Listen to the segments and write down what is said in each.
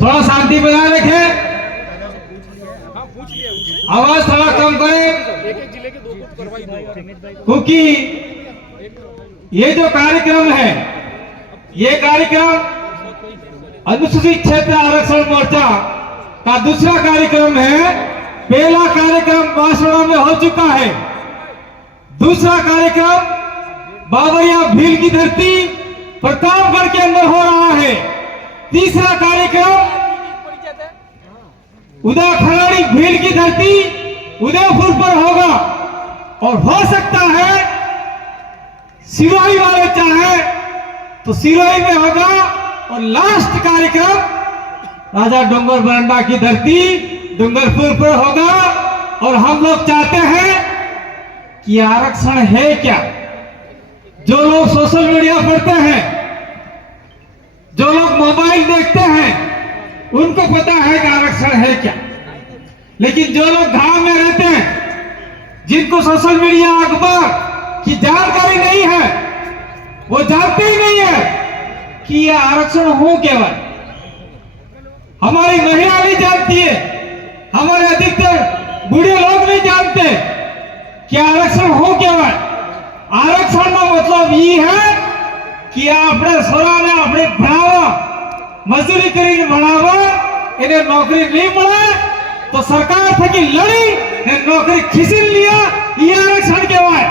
थोड़ा शांति बनाए रखें, आवाज थोड़ा कम करें, क्योंकि ये जो कार्यक्रम है, ये कार्यक्रम अनुसूचित क्षेत्र आरक्षण मोर्चा का दूसरा कार्यक्रम है। पहला कार्यक्रम बांसवाड़ा में हो चुका है, दूसरा कार्यक्रम बाबरिया भील की धरती प्रतापगढ़ के अंदर हो रहा है, तीसरा कार्यक्रम उदय खराड़ी भील की धरती उदयपुर पर होगा। और हो सकता है सिरोही वाले चाहे तो सिरोही में होगा। और लास्ट कार्यक्रम राजा डोंगर बरंडा की धरती डूंगरपुर पर होगा। और हम लोग चाहते हैं कि आरक्षण है क्या। जो लोग सोशल मीडिया पढ़ते हैं, जो लोग मोबाइल देखते हैं, उनको पता है कि आरक्षण है क्या। लेकिन जो लोग गांव में रहते हैं, जिनको सोशल मीडिया अखबार की जानकारी नहीं है, वो जानते ही नहीं है कि ये आरक्षण हो केवल। हमारी महिला नहीं जानती है, हमारे अधिकतर बूढ़े लोग नहीं जानते कि आरक्षण हो केवल। आरक्षण का मतलब ये है कि આપણે સોરાને આપણે ભણાવવા, મજૂરી કરીને ભણાવવા, એને નોકરી નહીં મળે તો સરકાર થકી લડી ને નોકરી ખીસીને लिया, ये आरक्षण કહેવાય।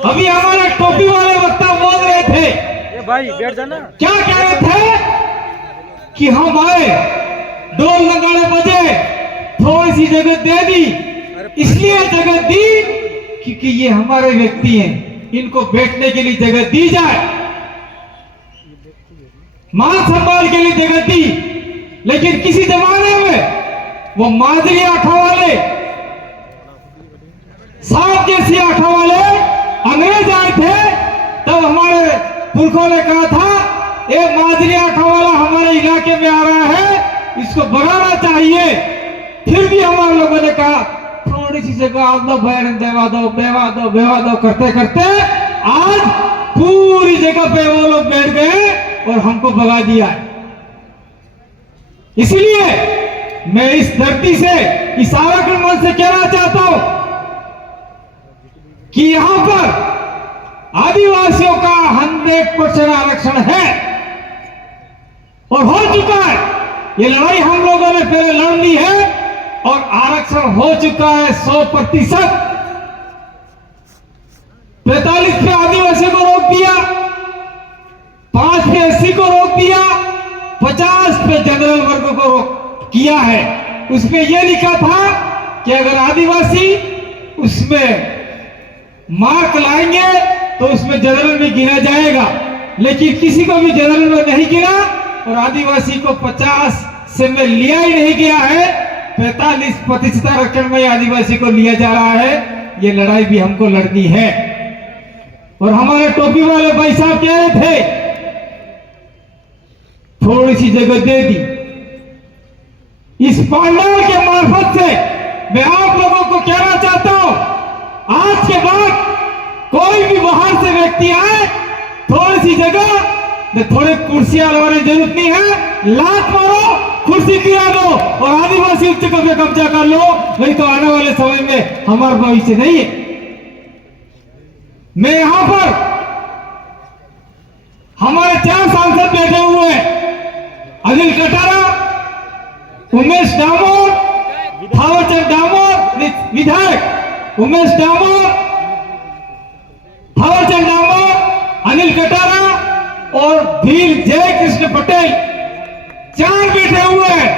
अभी हमारे टोपी वाले वक्ता बोल रहे थे, ये भाई बैठ जाना, क्या कह रहे थे कि हम आए, ढोल नगाड़े बजे, थोड़ी सी जगह दे दी। इसलिए जगह दी क्योंकि ये हमारे व्यक्ति हैं, इनको बैठने के लिए जगह दी जाए, मान सम्मान के लिए जगह दी। लेकिन किसी जमाने में वो माजरी आंखों वाले, सांप जैसी आंखों वाले अंग्रेज आए थे, तब हमारे पुरखों ने कहा था ये माजरी आंखों वाला हमारे इलाके में आ रहा है, इसको भगाना चाहिए। फिर भी हमारे लोगों ने कहा थोड़ी सी जगह आप लोग देवा दो बेवा दो बेवा दो करते करते आज पूरी जगह पे वो लोग बैठ गए और हमको भगा दिया है। इसलिए मैं इस धरती से, इस आरक्षण मंच से कहना चाहता हूं कि यहां पर आदिवासियों का 100% आरक्षण है और हो चुका है। ये लड़ाई हम लोगों ने पहले लड़ ली है और आरक्षण हो चुका है 100%। 45 पे आदिवासी को रोक दिया, 5 पे एससी को रोक दिया, 50 पे जनरल वर्ग को रोक किया है। उसमें यह लिखा था कि अगर आदिवासी उसमें मार्क लाएंगे तो उसमें जनरल में गिना जाएगा, लेकिन किसी को भी जनरल में नहीं गिना और आदिवासी को 50 से में लिया ही नहीं गया है। 45% आरक्षण में आदिवासी को लिया जा रहा है। ये लड़ाई भी हमको लड़नी है। और हमारे टोपी वाले भाई साहब कह रहे थे थोड़ी सी जगह दे दी। इस पांडाल के मार्फत से मैं आप लोगों को कहना चाहता हूं, आज के बाद कोई भी बाहर से व्यक्ति आए, थोड़ी सी जगह, थोड़े कुर्सियां लगाने की जरूरत नहीं है, लात मारो, कुर्सी गिरा दो और आदिवासी उच्च पे कब्जा कर लो, नहीं तो आने वाले समय में हमारा भविष्य नहीं है। मैं यहां पर हमारे 4 सांसद बैठे हुए हैं, अनिल कटारा, उमेश डामोर, थावरचंद डामोर विधायक, उमेश डामोर, थावरचंद डामोर, अनिल कटारा और धीर जय कृष्ण पटेल, 4 बैठे हुए हैं।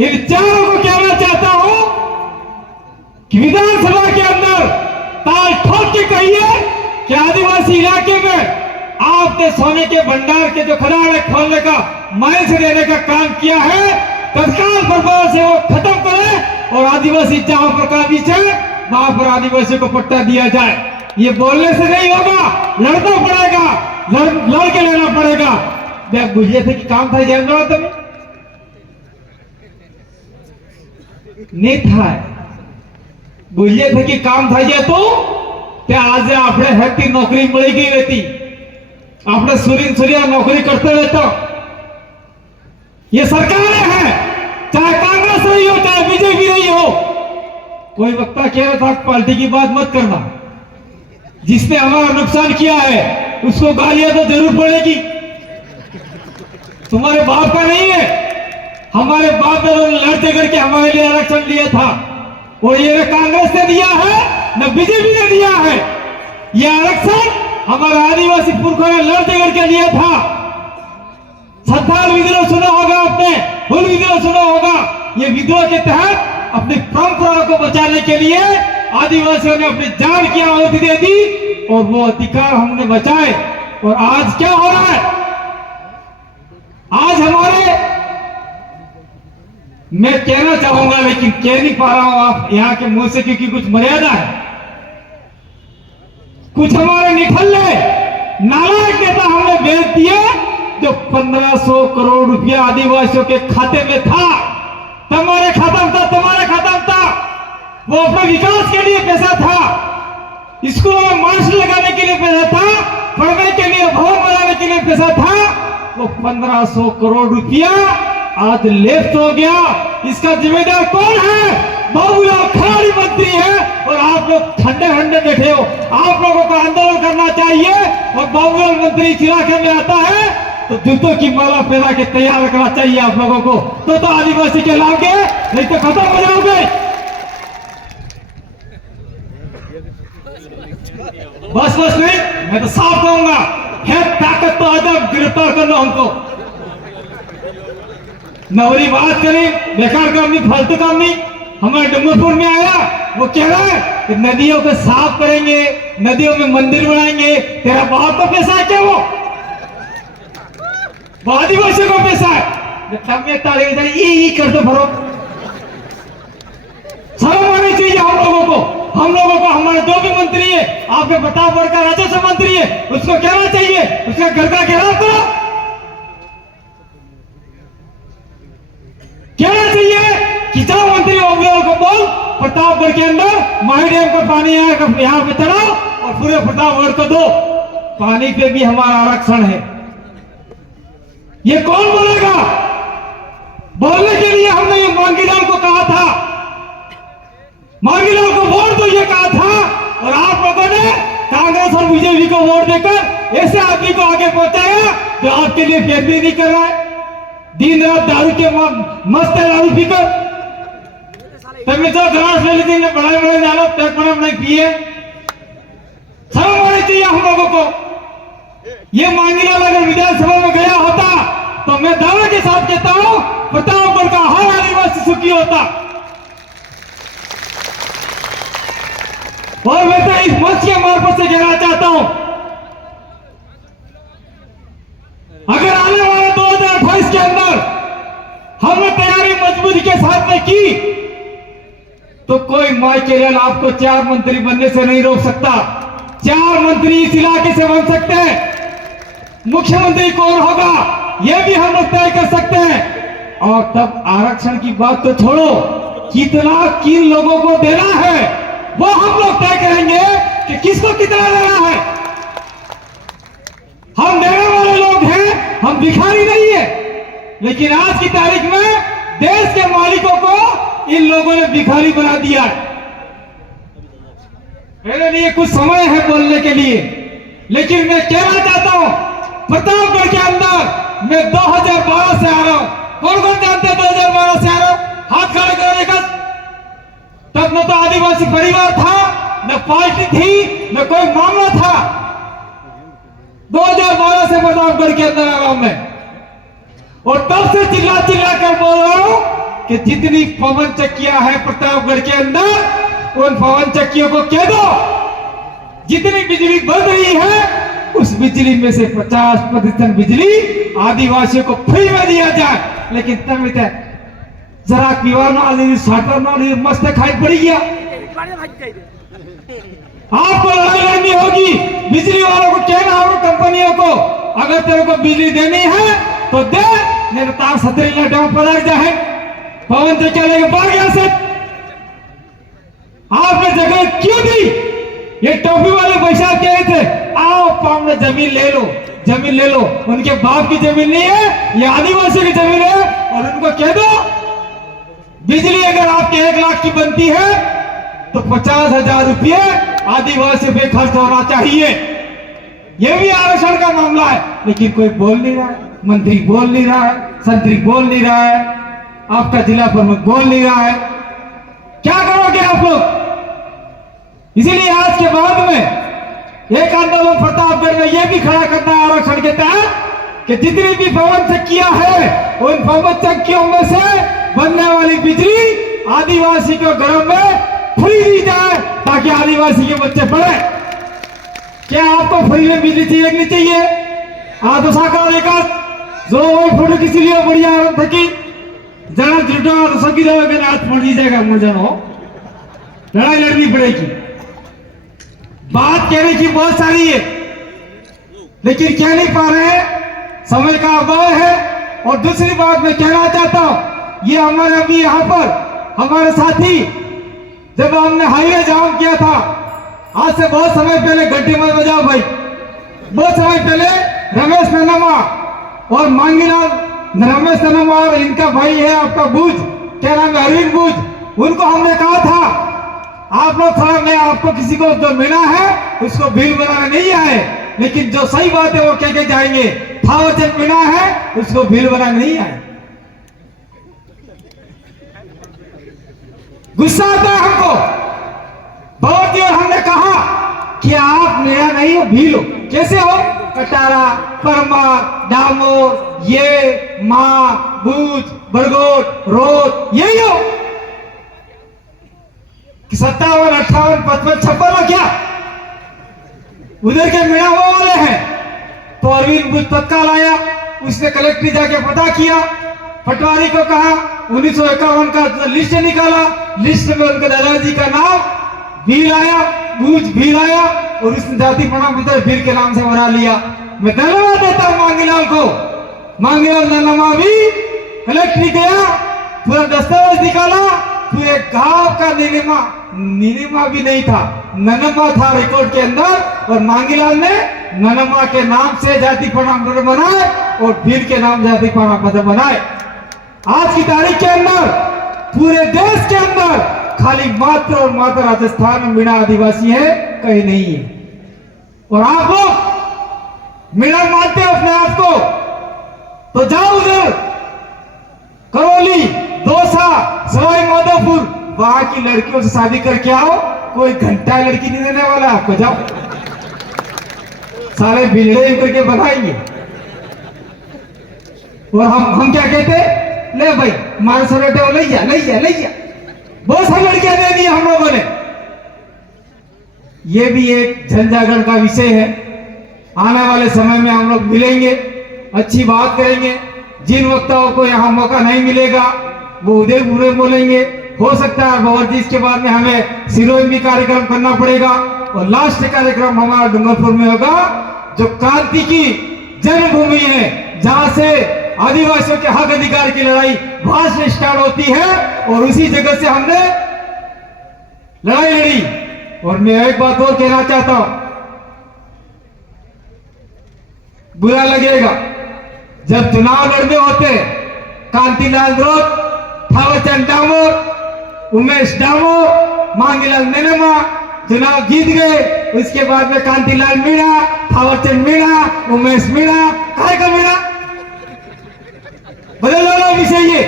इन चारों को कहना चाहता हूं कि विधानसभा के अंदर ताल ठोक के कहिए कि आदिवासी इलाके में आपने सोने के भंडार के जो खदान खोलने का, माइंस देने का काम किया है, तत्काल प्रभाव से वो खत्म करें और आदिवासी जहां पर काबिज है वहां पर आदिवासी को पट्टा दिया जाए। ये बोलने से नहीं होगा, लड़ना पड़ेगा, लड़ के लेना पड़ेगा। बुझे थे कि काम था जेल में तुम नहीं था, बुझे थे कि काम था जे तो आज આપણે હકની નોકરી મળી ગઈ હતી। आपने सूर्या नौकरी करते रहते हो। ये सरकारें हैं, चाहे कांग्रेस रही हो चाहे बीजेपी रही हो। कोई वक्ता कह रहा था पार्टी की बात मत करना, जिसने हमारा नुकसान किया है उसको गालियां तो जरूर पड़ेगी। तुम्हारे बाप का नहीं है, हमारे बाप ने लड़ते करके हमारे लिए आरक्षण लिया था, और ये न कांग्रेस ने दिया है न बीजेपी ने दिया है। ये आरक्षण हमारे आदिवासी पुरखों ने लड़ते करके लिया था। संथाल विद्रोह सुना होगा आपने, हुल विद्रोह सुना होगा। ये विद्रोह के तहत अपनी परंपरा को बचाने के लिए आदिवासियों ने अपनी जान की आहुति दे दी, और वो अधिकार हमने बचाए। और आज क्या हो रहा है? आज हमारे, मैं कहना चाहूंगा लेकिन कह नहीं पा रहा हूं आप यहां के मुंह से, क्योंकि कुछ मर्यादा है। कुछ हमारे निठल्ले नालायक नेता हमने भेज दिए, जो 1500 करोड़ रुपया आदिवासियों के खाते में था। तुम्हारे खाता में था, तुम्हारे खाता में था। वो अपने विकास के लिए पैसा था, स्कूलों में मास्टर लगाने के लिए पैसा था, पढ़ने के लिए भवन बनाने के लिए पैसा था। वो 1500 करोड़ रुपया आज लेफ्ट हो गया। इसका जिम्मेदार कौन है? बाबूलाल खराड़ी मंत्री है, और आप लोग ठंडे ठंडे बैठे हो। आप लोगों को आंदोलन करना चाहिए, और बाबूलाल मंत्री इस इलाके में आता है तो जूतों की माला पहना के तैयार रखना चाहिए आप लोगों को। तो आदिवासी के लागे, नहीं तो खत्म हो जाओगे। बस नहीं, मैं तो साफ कहूंगा, है ताकत तो आज गिरफ्तार कर लो हमको। नवरी बात करें, बेकार काम नहीं, फालतू काम नहीं। हमारे डूंगरपुर में आया, वो कह रहा है कि नदियों को साफ करेंगे, नदियों में मंदिर बनाएंगे। तेरा बाप का पैसा है क्या? वो आदिवासी को पैसा है। ये कर दो भरो। शर्म आनी चाहिए हम लोगों को। हम लोगों को, हमारे जो भी मंत्री है, आपके प्रतापगढ़ का राजस्व मंत्री है, उसको कहना चाहिए उसका घर का घेराव करो। कहना चाहिए कि जाओ मंत्री को बोल, प्रतापगढ़ के अंदर माही डैम का पानी यहाँ पे चढ़ाओ, और पूरे प्रतापगढ़ को दो। पानी पे भी हमारा आरक्षण है। ये कौन बोलेगा? बोलने के लिए हमने ये मांगीलाल को कहा था, मांगीलाल को वोट दो ये कहा था, और आप लोगों ने कांग्रेस और बीजेपी को वोट देकर ऐसे आदमी को आगे पहुंचाया जो आपके लिए फेर भी नहीं कर रहा है। दिन रात दारू के मस्त दारू पीकर तब तो ग्लास ले लेते हैं, बड़े बड़े डालो, पेट बड़े पिए। शर्म होनी चाहिए हम लोगों को। ये मांगीलाल अगर विधानसभा में गया होता तो मैं दावे के साथ कहता हूं, प्रतापगढ़ का हर आदिवासी सुखी होता। और मैं तो इस मंच के मार्फत से कहना चाहता हूं, अगर आने वाले 2028 के अंदर हमने तैयारी मजबूती के साथ में की, तो कोई माइकेरियल आपको 4 मंत्री बनने से नहीं रोक सकता। 4 मंत्री इस इलाके से बन सकते हैं। मुख्यमंत्री कौन होगा यह भी हम लोग तय कर सकते हैं। और तब आरक्षण की बात तो छोड़ो, कितना किन लोगों को देना है वो हम लोग तय करेंगे कि किसको कितना देना है। हम देने वाले लोग हैं, हम भिखारी नहीं है। लेकिन आज की तारीख में देश के मालिकों को इन लोगों ने भिखारी बना दिया है। मेरे लिए कुछ समय है बोलने के लिए, लेकिन मैं कहना चाहता हूं, प्रतापगढ़ के अंदर मैं 2012 से आ रहा हूं। कौन कौन जानते हैं 2012 से आ रहा हूं? हाथ खड़े करने का। तब न तो आदिवासी परिवार था, न पार्टी थी, न कोई मामला था। 2012 से प्रतापगढ़ के अंदर आ रहा हूं मैं, और तब से चिल्ला चिल्ला कर बोल रहा हूं कि जितनी पवन चक्कियां हैं प्रतापगढ़ के अंदर, उन पवन चक्कियों को कह दो जितनी बिजली बन रही है उस बिजली में से 50% बिजली आदिवासियों को फ्री में दिया जाए। लेकिन तब जरा पीवार ना ली, साटर ना ली, मस्त खाई पड़ी गया। आपको लड़ाई लड़नी होगी बिजली वालों को, कहना होगा कंपनियों को, अगर तेरे को बिजली देनी है तो दे, नहीं तो तार सतरी लटाओ पलट जाए। पवन चक्कियां लेके भाग गया से। आपने जगह क्यों दी? ये टोपी वाले पैसा कह रहे थे, आओ पाम में जमीन ले लो, जमीन ले लो। उनके बाप की जमीन नहीं है, ये आदिवासी की जमीन है। और उनको कह दो बिजली अगर आपके 1 लाख की बनती है तो 50,000 रुपये आदिवासी पे खर्च होना चाहिए। यह भी आरक्षण का मामला है, लेकिन कोई बोल नहीं रहा है। मंत्री बोल नहीं रहा है, संतरी बोल नहीं रहा है, आपका जिला प्रमुख बोल नहीं रहा है। क्या करोगे आप लोग? इसीलिए आज के बाद में एक आंदोलन प्रतापगढ़ में यह भी खड़ा करना है आरक्षण के तहत कि जितनी भी पवन चक्कियां हैं उन पवन चक्कियों में से बनने वाली बिजली आदिवासी को घरों में फ्री दी जाए ताकि आदिवासी के बच्चे पढ़े। क्या आपको फ्री में बिजली चाहिए कि नहीं चाहिए? तो साकार विकास जो फोटो किसी लिए बढ़िया थकी जरा जुटा तो सकी जाओगे ना, आज पड़ जाएगा मुझे लड़ाई लड़नी पड़ेगी। बात कहने की बहुत सारी है, लेकिन कह नहीं पा रहे हैं, समय का अभाव है। और दूसरी बात मैं कहना चाहता हूं, ये हमारे अभी यहाँ पर हमारे साथी जब हमने हाईवे जाम किया था आज से बहुत समय पहले, घंटे मत बजाओ भाई, बहुत समय पहले रमेश ननमा और मांगीलाल, रमेश ननमा और इनका भाई है आपका बूझ, क्या नाम है, अरविंद बूझ, उनको हमने कहा था आप लोग थोड़ा, मैं आपको किसी को जो मिला है उसको भीड़ बनाने नहीं आए, लेकिन जो सही बात है वो कह के जाएंगे। थावरचंद मिला है उसको भीड़ बनाने नहीं आए। गुस्सा आता है हमको बहुत ही। और हमने कहा कि आप मेरा नहीं हो, भीड़ हो। कैसे हो? कटारा, परमार, डामोर, ये माँ, बूझ, बरगोट, रोड, यही हो कि 57, 58, 55, 56 क्या उधर के मेरा वो वाले हैं। तो अरविंद बुद्ध तत्काल आया, उसने कलेक्ट्री जाके पता किया, पटवारी को कहा, 1951 का लिस्ट निकाला, लिस्ट में उनके दादाजी का नाम भील आया, बूझ भील आया, और उसने जाति प्रमाण पत्र भील के नाम से बना लिया। मैं धन्यवाद देता हूं मांगीलाल को। मांगीलाल ननमा भी कलेक्ट्री गया, पूरा दस्तावेज निकाला, पूरे गांव का नीलिमा भी नहीं था, ननमा था रिकॉर्ड के अंदर। और मांगीलाल ने ननमा के नाम से जाति प्रमाण पत्र बनाए और भील के नाम जाति प्रमाण पत्र बनाए। आज की तारीख के अंदर पूरे देश के अंदर खाली मात्र और मात्र राजस्थान में मीणा आदिवासी है, कहीं नहीं है। और आप लोग मीणा मानते हो अपने आप को, तो जाओ उधर करौली, दौसा, सवाई माधोपुर, वहां की लड़कियों से शादी करके आओ, कोई घंटा लड़की नहीं देने वाला आपको। जाओ सारे बिल्डे करके बनाएंगे। और हम क्या कहते, ले भाई मारे से बेटे ले जा ले जा ले जा। बहुत सारी लड़कियां दे दी हम लोगों ने। ये भी एक जनजागरण का विषय है। आने वाले समय में हम लोग मिलेंगे, अच्छी बात करेंगे। जिन वक्ताओं को यहाँ मौका नहीं मिलेगा वो उधर बुरे बोलेंगे। हो सकता है भगवती इसके बाद में हमें सिरोही भी कार्यक्रम करना पड़ेगा। और लास्ट कार्यक्रम हमारा डूंगरपुर में होगा, जो क्रांति की जन्मभूमि है, जहां से आदिवासियों के हक अधिकार की लड़ाई वहां से स्टार्ट होती है। और उसी जगह से हमने लड़ाई लड़ी। और मैं एक बात और कहना चाहता हूं, बुरा लगेगा जब चुनाव लड़ने होते, कांतिलाल द्रोट, थावरचंद डामोर, उमेश डामोर, मांगीलाल ननमा चुनाव जीत गए, उसके बाद में कांतिलाल मीणा, थावरचंद मीणा, उमेश मीणा, काय का मीणा बदल वाला विषय। ये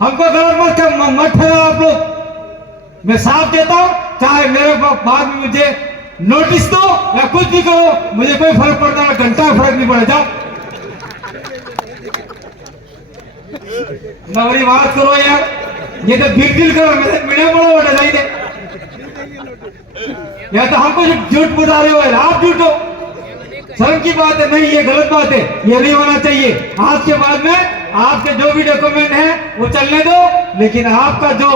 हमको गलत मत ठहराओ आप लोग। मैं साफ कहता हूं, चाहे मेरे बाद में मुझे नोटिस दो या कुछ भी करो, मुझे कोई फर्क पड़ता है, घंटा फर्क नहीं पड़े। जाओ नवरी बात करो यार, ये तो बिग डील करो, मीडिया बोलो बेटा जाइए। या तो हमको झूठ बता रहे हो, आप झूठ हो, शर्म की बात है। नहीं, ये गलत बात है, ये नहीं होना चाहिए। आज के बाद में आपके जो भी डॉक्यूमेंट है वो चलने दो, लेकिन आपका जो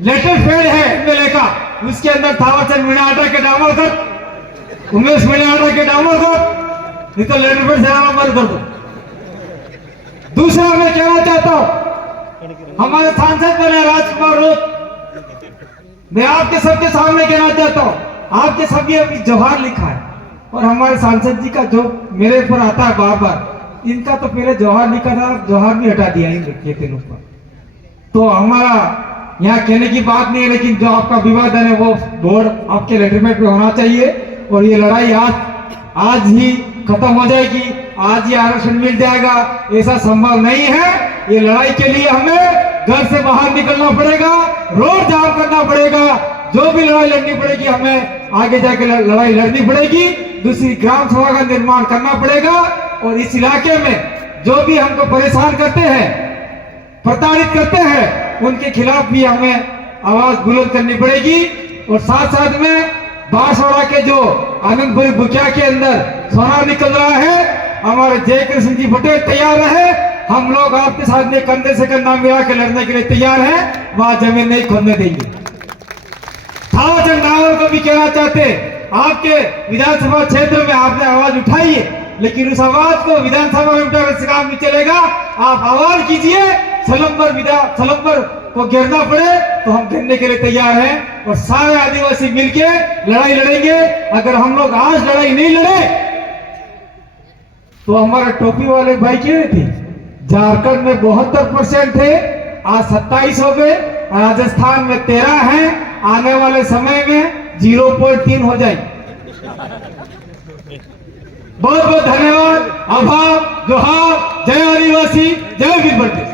लेटर फेड है एमएलए का, उसके अंदर थावरचंद मीणा हटा के डामर कर, उमेश मीणा हटा के डामर कर, नहीं तो लेटर फेड चलाना बंद कर दो। दूसरा मैं कहना चाहता हूं, हमारे सांसद बने राजकुमार रोत, मैं आपके सबके सामने कहना चाहता हूं, आपके सभी अभी जवाहर लिखा है, और हमारे सांसद जी का जो मेरे ऊपर आता है बार बार, इनका तो पहले जौहर लिखा था, जौहर भी हटा दिया इन कहते ऊपर। तो हमारा यहाँ कहने की बात नहीं है, लेकिन जो आपका विवादन है वो बोर्ड आपके लेटरमेंट पे होना चाहिए। और ये लड़ाई आज ही खत्म हो जाएगी, आज ही आरक्षण मिल जाएगा, ऐसा संभव नहीं है। ये लड़ाई के लिए हमें घर से बाहर निकलना पड़ेगा, रोड जाम करना पड़ेगा, जो भी लड़ाई लड़नी पड़ेगी हमें आगे जाके लड़ाई लड़नी पड़ेगी। दूसरी ग्राम सभा का निर्माण करना पड़ेगा और इस इलाके में जो भी हमको परेशान करते हैं, प्रताड़ित करते हैं, उनके खिलाफ भी हमें आवाज बुलंद करनी पड़ेगी। और साथ साथ में बांसवाड़ा के जो आनंदपुरी बुकिया के अंदर सोना निकल रहा है, हमारे जय कृष्ण जी पटेल तैयार रहे, हम लोग आपके साथ में कंधे से कंधा मिला के लड़ने के लिए तैयार हैं, वहां जमीन नहीं खोदने देंगे। थावर चंद नावर को भी कहना चाहते, आपके विधानसभा क्षेत्र में आपने आवाज उठाई है, लेकिन उस आवाज को विधानसभा में उठाने से काम नहीं चलेगा। आप आवाज कीजिए, सलम्बर को घेरना पड़े तो हम घेरने के लिए तैयार हैं और सारे आदिवासी मिलके लड़ाई लड़ेंगे। अगर हम लोग आज लड़ाई नहीं लड़े तो हमारे टोपी वाले भाई क्यों थे, झारखंड में 72% थे, आज 27 हो गए, राजस्थान में 13 हैं, आने वाले समय में 0.3 हो जाएगी। बहुत बहुत धन्यवाद, आभार, जोहार, जय आदिवासी, जय वीर बंटे।